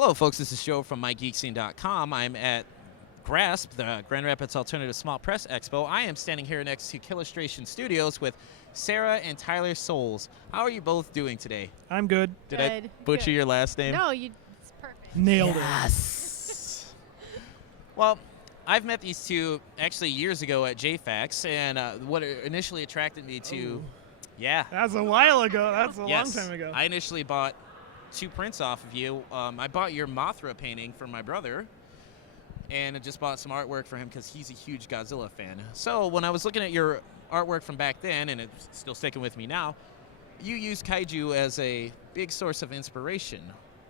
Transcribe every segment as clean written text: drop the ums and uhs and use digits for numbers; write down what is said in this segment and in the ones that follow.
Hello, folks. This is Joe from MIGeekScene.com. I'm at GRASP, the Grand Rapids Alternative Small Press Expo. I am standing here next to Killustration Studios with Sara and Tyler Sowles. How are you both doing today? I'm good. Did I butcher your last name? No, it's perfect. Nailed it. Well, I've met these two actually years ago at JFAX, and what initially attracted me to... Yeah. That's a while ago. That's a Yes. long time ago. I initially bought 2 prints off of you. I bought your Mothra painting for my brother, and I just bought some artwork for him because he's a huge Godzilla fan. So when I was looking at your artwork from back then, and it's still sticking with me now, you used Kaiju as a big source of inspiration.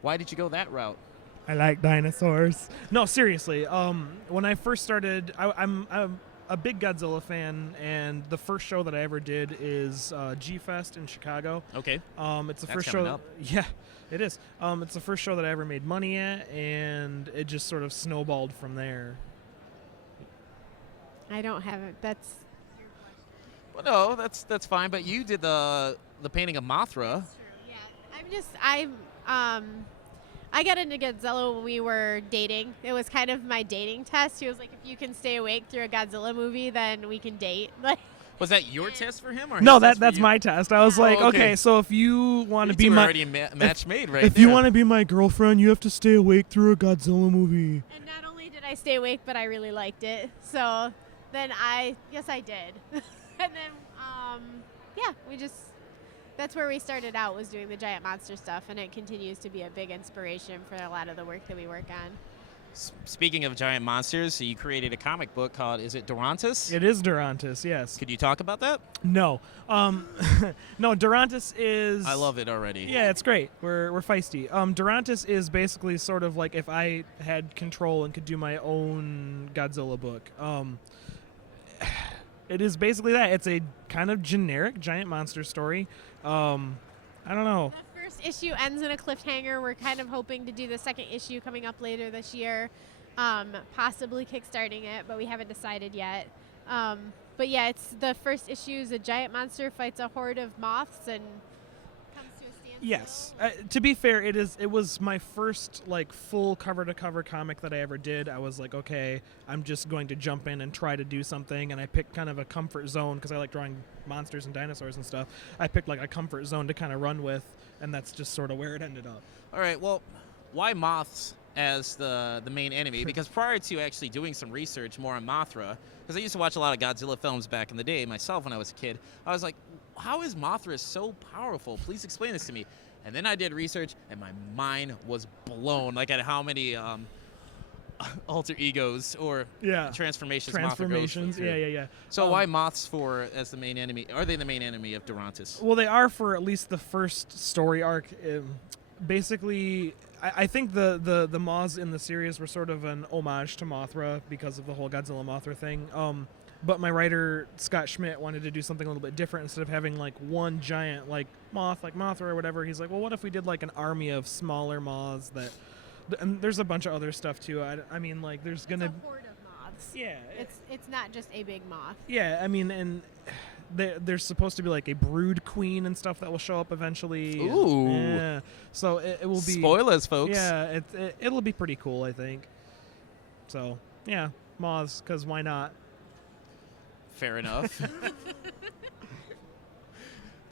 Why did you go that route? I like dinosaurs. No, seriously. When I first started, I'm a big Godzilla fan, and the first show that I ever did is G-Fest in Chicago. Okay. It's the That's first coming show. up. Yeah, it is. It's the first show that I ever made money at, and it just sort of snowballed from there. I don't have it. That's your question. Well, no, that's fine. But you did the painting of Mothra. That's true. Yeah. I got into Godzilla when we were dating. It was kind of my dating test. He was like, if you can stay awake through a Godzilla movie, then we can date. Like, Was that your test for him, or No, his test for that's you? my test. I was like, Oh, okay. okay, so if you want You to be two are my already match made, right? if you want to be my girlfriend, you have to stay awake through a Godzilla movie. and not only did I stay awake, but I really liked it. So then I did. And then, yeah, that's where we started out, was doing the giant monster stuff, and it continues to be a big inspiration for a lot of the work that we work on. Speaking of giant monsters, so you created a comic book called, is it Dorontus? It is Dorontus, yes. Could you talk about that? No. No, Dorontus is... I love it already. Yeah, it's great. We're feisty. Dorontus is basically sort of like if I had control and could do my own Godzilla book. It is basically that. It's a kind of generic giant monster story. I don't know. The first issue ends in a cliffhanger. We're kind of hoping to do the second issue coming up later this year, possibly kickstarting it, but we haven't decided yet. But yeah, it's the first issue is a giant monster fights a horde of moths and comes to a standstill. Yes. To be fair, it was my first like full cover-to-cover comic that I ever did. I was like, okay, I'm just going to jump in and try to do something, and I picked kind of a comfort zone because I like drawing monsters and dinosaurs and stuff. I picked like a comfort zone to kind of run with, and that's just sort of where it ended up. All right, well, why moths as the main enemy? Because prior to actually doing some research more on Mothra, because I used to watch a lot of Godzilla films back in the day myself when I was a kid, I was like, how is Mothra so powerful? Please explain this to me. And then I did research, and my mind was blown, like at how many alter egos or transformations Mothra goes through. Yeah. So why moths as the main enemy? Are they the main enemy of Dorontus? Well, they are for at least the first story arc. Basically, I think the moths in the series were sort of an homage to Mothra because of the whole Godzilla Mothra thing. But my writer, Scott Schmidt, wanted to do something a little bit different. Instead of having like one giant like moth, like Mothra or whatever, he's like, well, what if we did like an army of smaller moths that... And there's a bunch of other stuff too. I mean, like there's gonna... It's a horde of moths. Yeah. It's not just a big moth. Yeah, I mean, and there's supposed to be like a brood queen and stuff that will show up eventually. Ooh. Yeah. So it will be... Spoilers, folks. Yeah, it'll be pretty cool, I think. So, yeah, moths, because why not? Fair enough.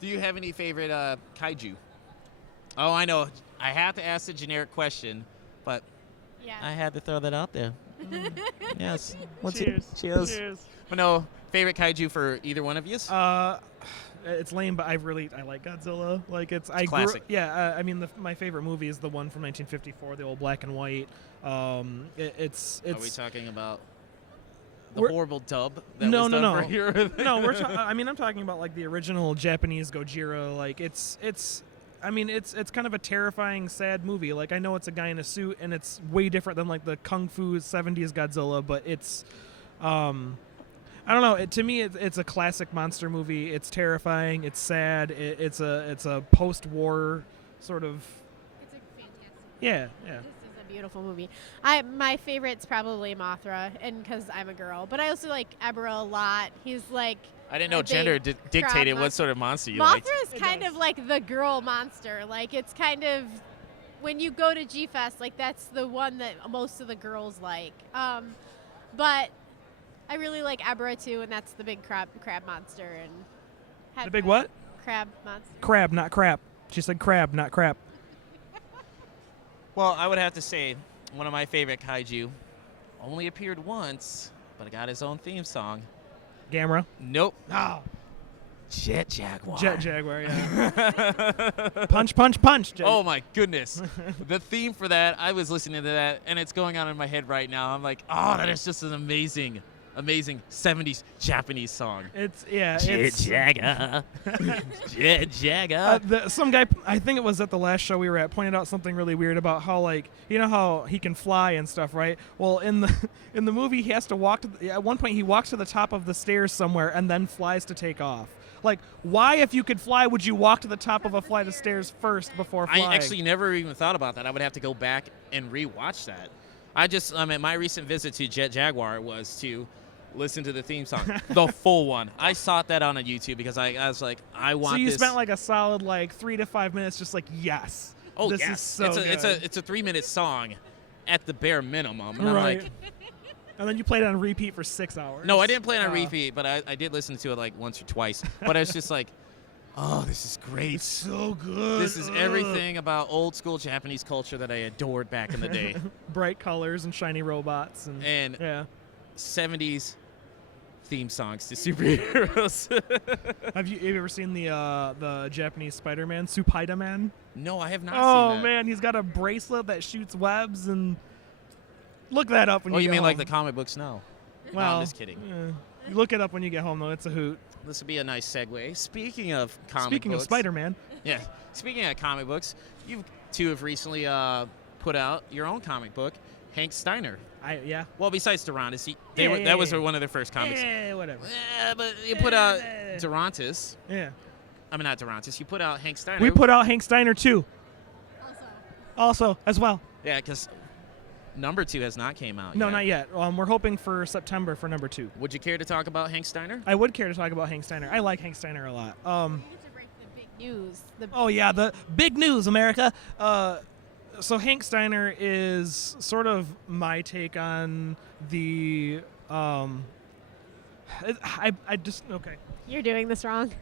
Do you have any favorite kaiju? Oh, I know. I have to ask a generic question, but I had to throw that out there. Yes. Cheers. But no, favorite kaiju for either one of you? It's lame, but I like Godzilla. Like it's classic. I mean, my favorite movie is the one from 1954, the old black and white. It's. Are we talking about the horrible dub that no, was no, done no. for here? No, I mean, I'm talking about like the original Japanese Gojira. Like it's kind of a terrifying, sad movie. Like I know it's a guy in a suit, and it's way different than like the kung fu 70s Godzilla, but it's, I don't know. To me, it's a classic monster movie. It's terrifying. It's sad. It's a post-war sort of. It's a fantastic. Yeah. This is a beautiful movie. My favorite's probably Mothra, and because I'm a girl, but I also like Ebra a lot. He's like. I didn't know gender dictated what sort of monster you liked. Mothra is kind of like the girl monster. Like it's kind of when you go to G-Fest, like that's the one that most of the girls like. But I really like Ebra too, and that's the big crab monster. And The big what? Crab monster. Crab, not crap. She said crab, not crap. Well, I would have to say one of my favorite kaiju only appeared once, but it got his own theme song. Gamera. Nope. Oh. Jet Jaguar. Jet Jaguar, yeah. Punch, punch, punch. Oh my goodness. The theme for that, I was listening to that, and it's going on in my head right now. I'm like, oh, that is just an amazing 70s Japanese song. Jet Jaguar. Jet Jaguar. Some guy, I think it was at the last show we were at, pointed out something really weird about how, like, you know how he can fly and stuff, right? Well, in the movie, he has to walk at one point he walks to the top of the stairs somewhere and then flies to take off. Like, why, if you could fly, would you walk to the top of a flight of stairs first before flying? I actually never even thought about that. I would have to go back and rewatch that. My recent visit to Jet Jaguar was to listen to the theme song, the full one. I sought that on a YouTube because I was like, I want this. So you spent like a solid 3 to 5 minutes just like, yes. Oh, this yes. is so good. It's a 3-minute song at the bare minimum. And I'm right. like, and then you played it on repeat for 6 hours. no, I didn't play it on repeat, but I did listen to it like once or twice. But I was just like, oh, this is great. It's so good. This is everything about old school Japanese culture that I adored back in the day. Bright colors and shiny robots And yeah. 70s theme songs to superheroes. Have you ever seen the Japanese Spider-Man, Supaida-Man? No, I have not Oh seen that. man, he's got a bracelet that shoots webs, and look that up when you Oh, you get mean home. like the comic books? No. No, Well, I'm just kidding. You look it up when you get home, though. It's a hoot. This would be a nice segue. Speaking of comic Speaking books. of Spider-Man. Yeah. Speaking of comic books, you two have recently put out your own comic book, Hank Steiner. Yeah. Well, besides Dorontus, Yeah, that was one of their first comics. Yeah, whatever. Yeah, but you put out Dorontus. Yeah. I mean, not Dorontus. You put out Hank Steiner. We put out Hank Steiner too. Also, as well. Yeah, because number 2 has not came out No, yet. not yet. We're hoping for September for number 2. Would you care to talk about Hank Steiner? I would care to talk about Hank Steiner. I like Hank Steiner a lot. You get to break the big news. Oh yeah, the big news, America. So Hank Steiner is sort of my take on the. I just okay. You're doing this wrong.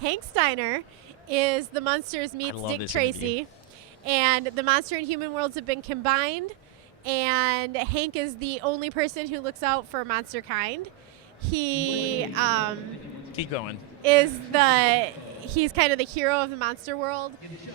Hank Steiner is the Monsters meets love Dick this Tracy, interview. and the monster and human worlds have been combined, and Hank is the only person who looks out for monster kind. He Keep going. he's kind of the hero of the monster world.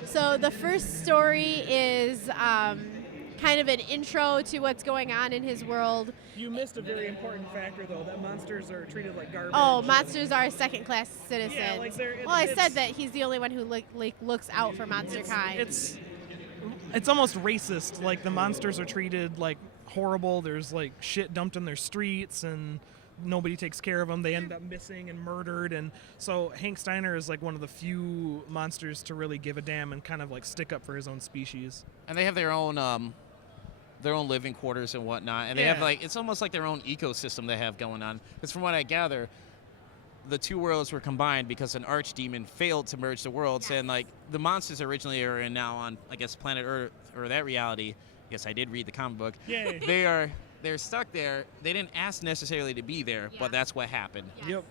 So the first story is kind of an intro to what's going on in his world. You missed a very important factor, though, that monsters are treated like garbage. Oh, monsters are second-class citizens. Yeah, like well, I said that he's the only one who looks out for monster kind. It's almost racist. Like, the monsters are treated like horrible. There's like shit dumped in their streets, and nobody takes care of them. They end up missing and murdered. And so Hank Steiner is like one of the few monsters to really give a damn and kind of like stick up for his own species. And they have their own living quarters and whatnot, and they have it's almost like their own ecosystem they have going on. Because from what I gather, the two worlds were combined because an archdemon failed to merge the worlds, and like the monsters originally are now on, I guess, planet Earth or that reality. Yes, I did read the comic book. Yay. They're stuck there. They didn't ask necessarily to be there, but that's what happened. Yes. Yep.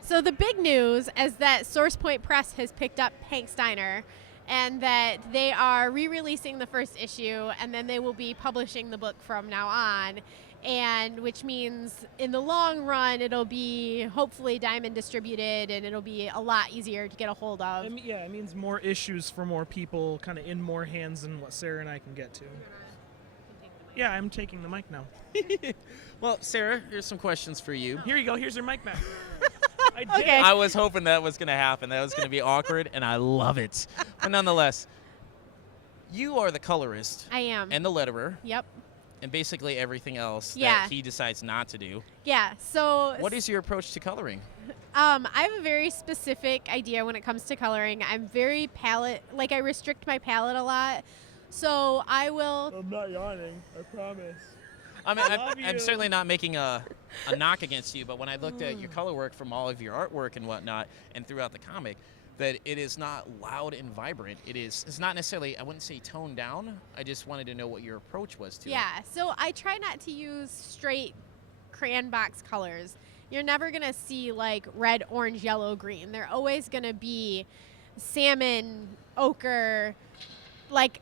So the big news is that Source Point Press has picked up Hank Steiner, and that they are re-releasing the first issue, and then they will be publishing the book from now on, and which means in the long run it'll be hopefully Diamond distributed, and it'll be a lot easier to get a hold of. It means more issues for more people, kind of in more hands than what Sarah and I can get to. Yeah, I'm taking the mic now. Well, Sarah, here's some questions for you. Here you go. Here's your mic back. I did. Okay. I was hoping that was going to happen. That was going to be awkward, and I love it. But nonetheless, you are the colorist I am. and the letterer Yep. and basically everything else Yeah. that he decides not to do. Yeah. So What is your approach to coloring? I have a very specific idea when it comes to coloring. I'm very palette, like I restrict my palette a lot. So I will. I'm not yawning. I promise. I mean, Love I'm you. certainly not making a knock against you, but when I looked at your color work from all of your artwork and whatnot and throughout the comic, that it is not loud and vibrant. It's not necessarily, I wouldn't say toned down. I just wanted to know what your approach was to it. Yeah, so I try not to use straight crayon box colors. You're never going to see like red, orange, yellow, green. They're always going to be salmon, ochre, like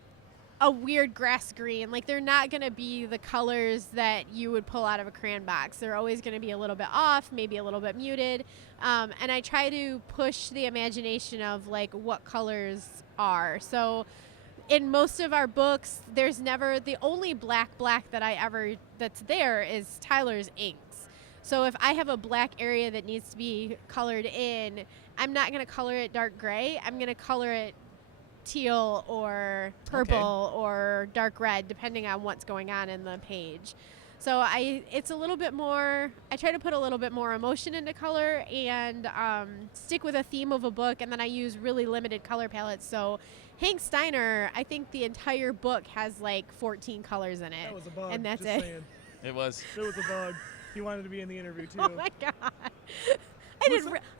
a weird grass green. Like they're not going to be the colors that you would pull out of a crayon box. They're always going to be a little bit off, maybe a little bit muted. And I try to push the imagination of like what colors are. So in most of our books, there's never, the only black that that's there is Tyler's inks. So if I have a black area that needs to be colored in, I'm not going to color it dark gray. I'm going to color it teal or purple or dark red, depending on what's going on in the page. So it's a little bit more, I try to put a little bit more emotion into color and stick with a theme of a book, and then I use really limited color palettes. So Hank Steiner, I think the entire book has like 14 colors in it. That was a bug. And that's just it. Saying. It was. It was a bug. He wanted to be in the interview too. Oh my God. I'm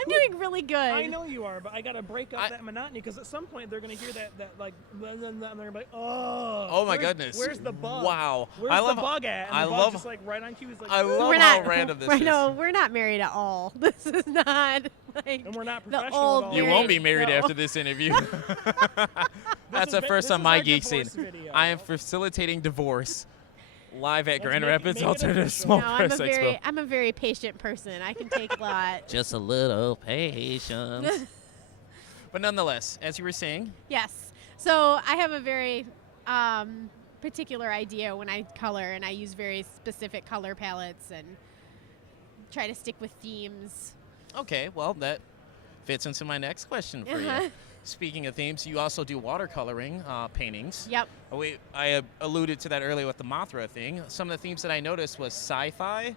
doing really good. I know you are, but I gotta break up that monotony because at some point they're gonna hear that like, blah, blah, blah, and they're gonna be like, oh my goodness. Where's the bug? Wow. Where's the bug at? And I the bug's love. just like right on cue. He's like, I love we're how not, random this I is. know, we're not married at all. This is not like and we're not the professional old at all. You won't be married No. after this interview. That's a first on my Geek Scene. I am facilitating divorce live at Grand Rapids make it Alternative official. Small No, Press Expo. I'm a very patient person. I can take a lot. Just a little patience. But nonetheless, as you were saying, Yes. So I have a very particular idea when I color, and I use very specific color palettes and try to stick with themes. okay, well, that fits into my next question for you. Speaking of themes, you also do watercoloring paintings. Yep. I alluded to that earlier with the Mothra thing. Some of the themes that I noticed was sci-fi,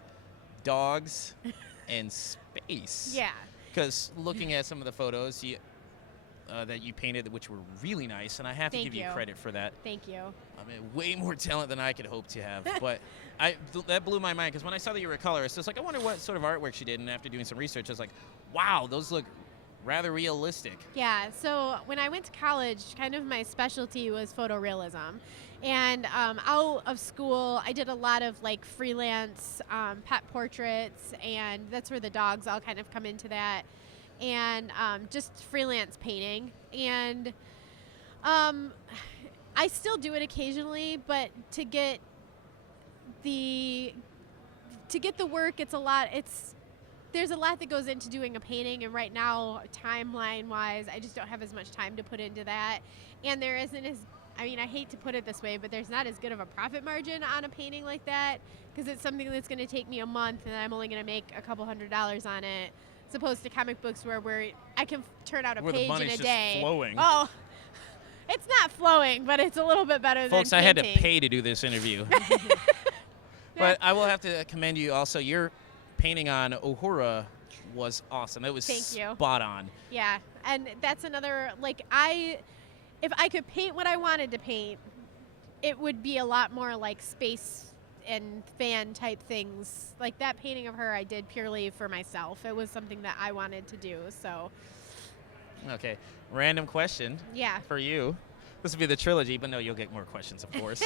dogs, and space. Yeah. Because looking at some of the photos that you painted, which were really nice, and I have to Thank give you you. credit for that. Thank you. I mean, way more talent than I could hope to have. But that blew my mind because when I saw that you were a colorist, I was like, I wonder what sort of artwork she did. And after doing some research, I was like, wow, those look rather realistic. Yeah, so when I went to college, kind of my specialty was photorealism. And out of school, I did a lot of like freelance pet portraits, and that's where the dogs all kind of come into that. And just freelance painting. And I still do it occasionally, but to get the work, there's a lot that goes into doing a painting, and right now, timeline-wise, I just don't have as much time to put into that. And there isn't I hate to put it this way, but there's not as good of a profit margin on a painting like that, because it's something that's going to take me a month, and I'm only going to make a couple $100s on it, as opposed to comic books where I can turn out a Where the page in money's a just day. flowing. Oh, it's not flowing, but it's a little bit better Folks, than I had to painting. pay to do this interview. But I will have to commend you also. Your painting on Uhura was awesome. It was Thank you. spot on. Yeah, and that's another, if I could paint what I wanted to paint, it would be a lot more like space and fan type things. Like that painting of her I did purely for myself. It was something that I wanted to do, so. Okay, random question Yeah. for you. This will be the trilogy, but no, you'll get more questions, of course.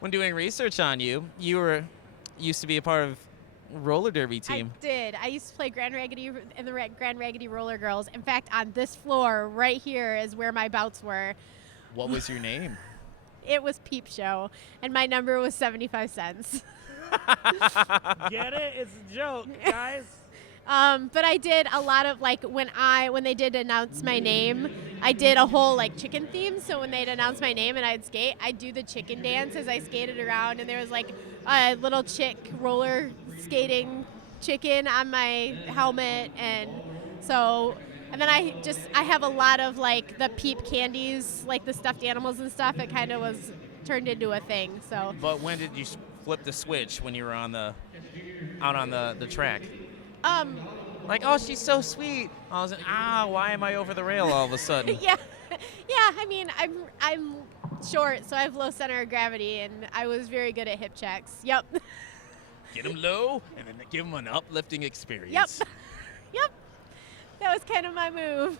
When doing research on you used to be a part of roller derby team. I did. I used to play Grand Raggedy in the Grand Raggedy Roller Girls. In fact, on this floor right here is where my bouts were. What was your name? It was Peep Show, and my number was 75 cents. Get it? It's a joke, guys. But I did a lot of when they did announce my name, I did a whole chicken theme. So when they'd announce my name and I'd skate, I'd do the chicken dance as I skated around, and there was a little chick roller skating chicken on my helmet, and then I have a lot of the Peep candies, the stuffed animals and stuff. It kind of was turned into a thing. So. But when did you flip the switch when you were out on the track? Oh, she's so sweet. I was like, why am I over the rail all of a sudden? Yeah. I mean, I'm short, so I have low center of gravity, and I was very good at hip checks. Yep. Get them low, and then give them an uplifting experience. Yep. That was kind of my move.